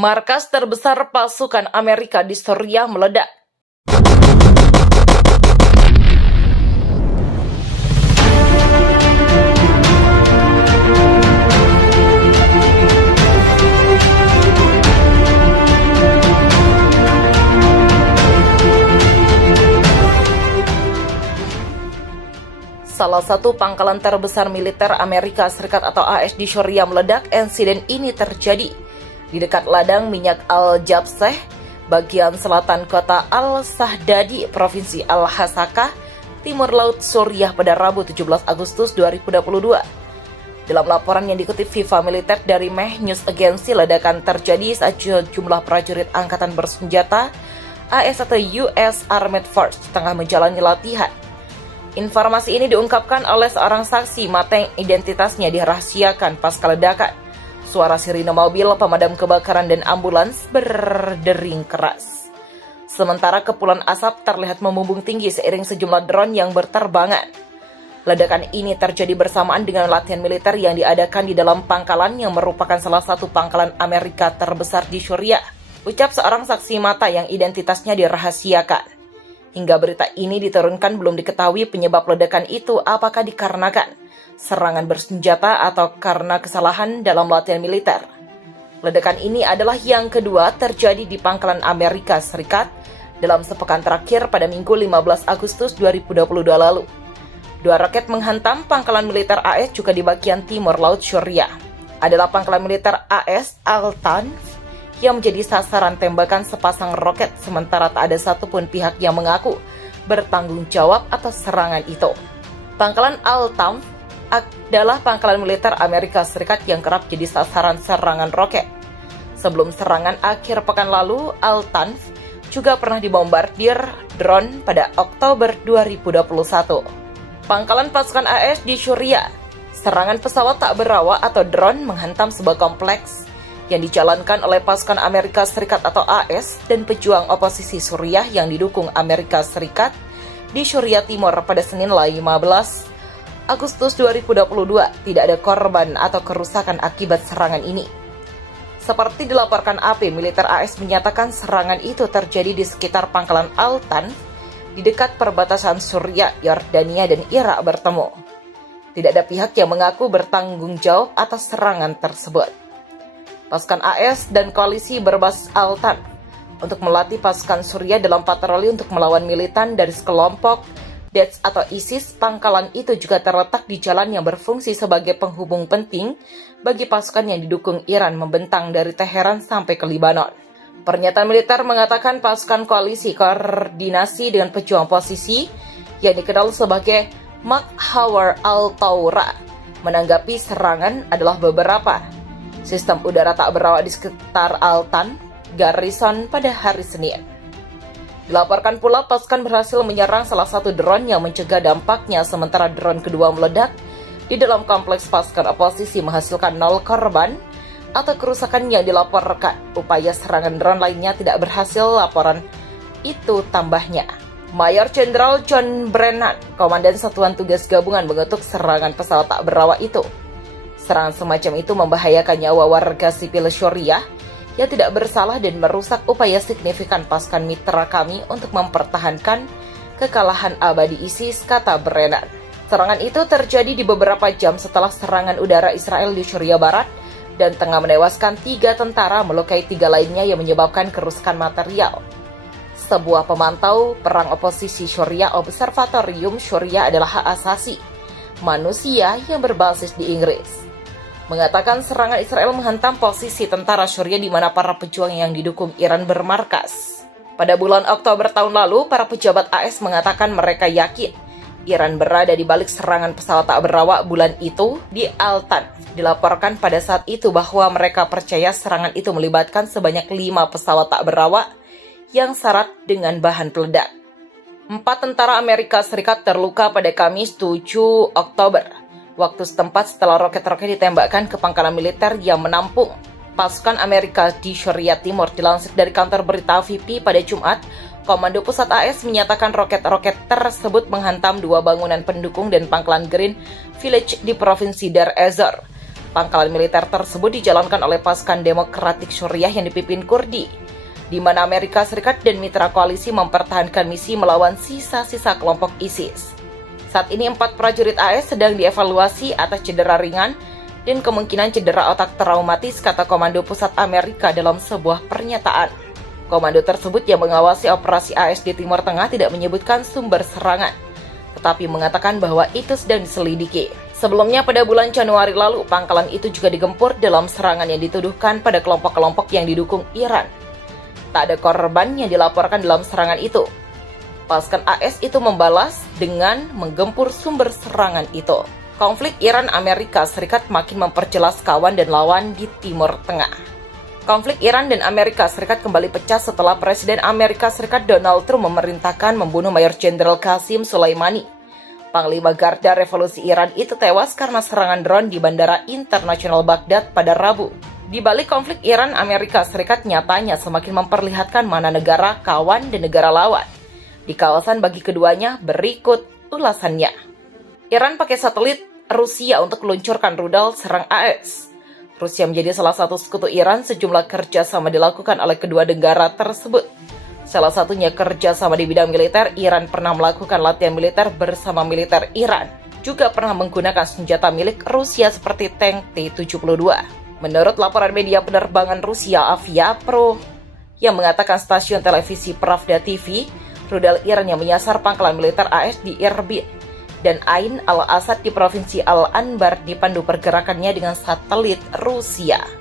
Markas terbesar pasukan Amerika di Suriah meledak. Salah satu pangkalan terbesar militer Amerika Serikat atau AS di Suriah meledak. Insiden ini terjadi di dekat ladang minyak Al-Jabseh, bagian selatan kota Al-Sahdadi, Provinsi Al-Hasakah, Timur Laut Suriah pada Rabu 17 Agustus 2022. Dalam laporan yang dikutip FIFA Militer dari Meh News Agency, ledakan terjadi saat jumlah prajurit angkatan bersenjata AS atau US Armed Forces tengah menjalani latihan. Informasi ini diungkapkan oleh seorang saksi mata yang identitasnya dirahasiakan pasca ledakan. Suara sirine mobil pemadam kebakaran dan ambulans berdering keras. Sementara kepulan asap terlihat membumbung tinggi seiring sejumlah drone yang berterbangan. Ledakan ini terjadi bersamaan dengan latihan militer yang diadakan di dalam pangkalan yang merupakan salah satu pangkalan Amerika terbesar di Suriah, ucap seorang saksi mata yang identitasnya dirahasiakan. Hingga berita ini diturunkan belum diketahui penyebab ledakan itu, apakah dikarenakan serangan bersenjata atau karena kesalahan dalam latihan militer. Ledakan ini adalah yang kedua terjadi di pangkalan Amerika Serikat dalam sepekan terakhir pada Minggu 15 Agustus 2022 lalu. Dua roket menghantam pangkalan militer AS juga di bagian timur laut Suriah. Adalah pangkalan militer AS Al-Tanf yang menjadi sasaran tembakan sepasang roket, sementara tak ada satupun pihak yang mengaku bertanggung jawab atas serangan itu. Pangkalan Al-Tanf adalah pangkalan militer Amerika Serikat yang kerap jadi sasaran serangan roket. Sebelum serangan akhir pekan lalu, Al-Tanf juga pernah dibombardir drone pada Oktober 2021. Pangkalan pasukan AS di Suriah, serangan pesawat tak berawak atau drone menghantam sebuah kompleks yang dijalankan oleh pasukan Amerika Serikat atau AS dan pejuang oposisi Suriah yang didukung Amerika Serikat di Suriah Timur pada Senin 15 Agustus 2022. Tidak ada korban atau kerusakan akibat serangan ini. Seperti dilaporkan AP, militer AS menyatakan serangan itu terjadi di sekitar pangkalan Al-Tanf di dekat perbatasan Suriah, Yordania, dan Irak bertemu. Tidak ada pihak yang mengaku bertanggung jawab atas serangan tersebut. Pasukan AS dan koalisi berbasis Al-Tanf untuk melatih pasukan Suriah dalam patroli untuk melawan militan dari kelompok Daesh atau ISIS. Pangkalan itu juga terletak di jalan yang berfungsi sebagai penghubung penting bagi pasukan yang didukung Iran membentang dari Teheran sampai ke Lebanon. Pernyataan militer mengatakan pasukan koalisi koordinasi dengan pejuang posisi yang dikenal sebagai Maghawar al-Taura menanggapi serangan adalah beberapa sistem udara tak berawak di sekitar Al-Tanf Garrison pada hari Senin. Dilaporkan pula pasukan berhasil menyerang salah satu drone yang mencegah dampaknya, sementara drone kedua meledak di dalam kompleks pasukan oposisi menghasilkan 0 korban atau kerusakan yang dilaporkan. Upaya serangan drone lainnya tidak berhasil, laporan itu tambahnya. Mayor Jenderal John Brennan, Komandan Satuan Tugas Gabungan, mengutuk serangan pesawat tak berawak itu. Serangan semacam itu membahayakan nyawa warga sipil Suriah yang tidak bersalah dan merusak upaya signifikan pasukan mitra kami untuk mempertahankan kekalahan abadi ISIS, kata Brennan. Serangan itu terjadi di beberapa jam setelah serangan udara Israel di Suriah Barat dan tengah menewaskan 3 tentara, melukai 3 lainnya yang menyebabkan kerusakan material. Sebuah pemantau perang oposisi Suriah, Observatorium Suriah adalah hak asasi manusia yang berbasis di Inggris, mengatakan serangan Israel menghantam posisi tentara Suriah di mana para pejuang yang didukung Iran bermarkas. Pada bulan Oktober tahun lalu, para pejabat AS mengatakan mereka yakin Iran berada di balik serangan pesawat tak berawak bulan itu di Al-Tanf. Dilaporkan pada saat itu bahwa mereka percaya serangan itu melibatkan sebanyak 5 pesawat tak berawak yang syarat dengan bahan peledak. 4 tentara Amerika Serikat terluka pada Kamis 7 Oktober. Waktu setempat setelah roket-roket ditembakkan ke pangkalan militer yang menampung pasukan Amerika di Suriah Timur. Dilansir dari kantor berita AFP pada Jumat, Komando Pusat AS menyatakan roket-roket tersebut menghantam 2 bangunan pendukung dan pangkalan Green Village di Provinsi Dar ez-Zor. Pangkalan militer tersebut dijalankan oleh pasukan Demokratik Suriah yang dipimpin Kurdi, di mana Amerika Serikat dan mitra koalisi mempertahankan misi melawan sisa-sisa kelompok ISIS. Saat ini 4 prajurit AS sedang dievaluasi atas cedera ringan dan kemungkinan cedera otak traumatis, kata Komando Pusat Amerika dalam sebuah pernyataan. Komando tersebut yang mengawasi operasi AS di Timur Tengah tidak menyebutkan sumber serangan, tetapi mengatakan bahwa itu sedang diselidiki. Sebelumnya pada bulan Januari lalu, pangkalan itu juga digempur dalam serangan yang dituduhkan pada kelompok-kelompok yang didukung Iran. Tak ada korban yang dilaporkan dalam serangan itu. Pasukan AS itu membalas dengan menggempur sumber serangan itu. Konflik Iran-Amerika Serikat makin memperjelas kawan dan lawan di Timur Tengah. Konflik Iran dan Amerika Serikat kembali pecah setelah Presiden Amerika Serikat Donald Trump memerintahkan membunuh Mayor Jenderal Qasim Soleimani. Panglima Garda Revolusi Iran itu tewas karena serangan drone di Bandara Internasional Baghdad pada Rabu. Di balik konflik Iran-Amerika Serikat nyatanya semakin memperlihatkan mana negara kawan dan negara lawan. Di kawasan bagi keduanya berikut ulasannya. Iran pakai satelit Rusia untuk meluncurkan rudal serang AS. Rusia menjadi salah satu sekutu Iran, sejumlah kerjasama dilakukan oleh kedua negara tersebut. Salah satunya kerjasama di bidang militer. Iran pernah melakukan latihan militer bersama militer Iran. Juga pernah menggunakan senjata milik Rusia seperti tank T-72. Menurut laporan media penerbangan Rusia Avia Pro, yang mengatakan stasiun televisi Pravda TV, rudal Iran yang menyasar pangkalan militer AS di Erbil dan Ain al-Asad di Provinsi Al-Anbar dipandu pergerakannya dengan satelit Rusia.